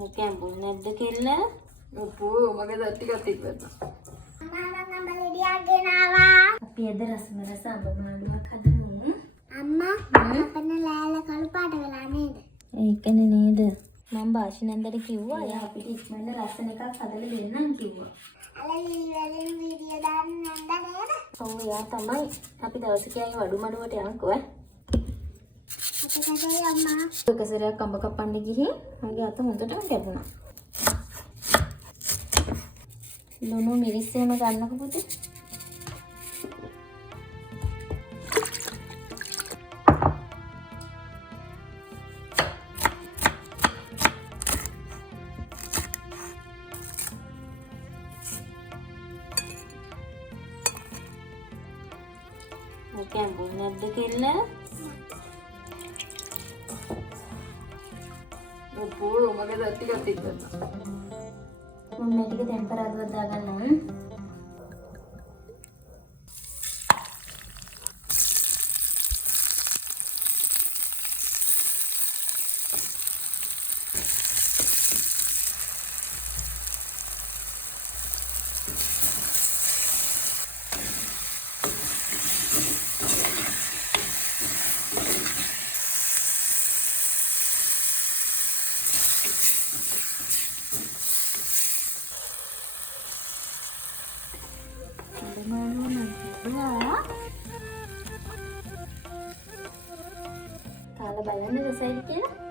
ඕකේ අඹුල් නැද්ද කෙල්ල? ඔප්පෝ මගේ දත් ටිකක් තිබ්බත්. අම්මා මම අඹලියක් ගෙනාවා. අපි අද රස අඹ මාළුවක් හදමු. අම්මා අපේ ලෑල්ල කළු පාට වෙලා නේද? ඒකනේ නේද? මම භාෂණන්දට කිව්වා එයා අපිට ඉක්මනට ලස්සන එකක් හදලා දෙන්නම් කිව්වා. අලලි වලින් වීඩියෝ දාන්න නැන්ද නේද? ඔව් එයා තමයි. අපි දවසක ආයේ වඩු මඩුවට යන්කෝ ඈ. අපේ අම්මා එක සැරයක් අඹ කපන්න ගිහින් මගේ අත හොඳටම ගැටුණා. ලුණු මිරිස් එහෙම ගන්නකො පුතේ. ඕකේ අඹුල් නැද්ද කෙල්ල? ඔප්පෝ මගේ දත් ටිකක් තිබ්බත්. මම මේ ටික ටෙම්පරාදුවක් දාගන්නම්. කාලා බලන්න රසයි කියලා.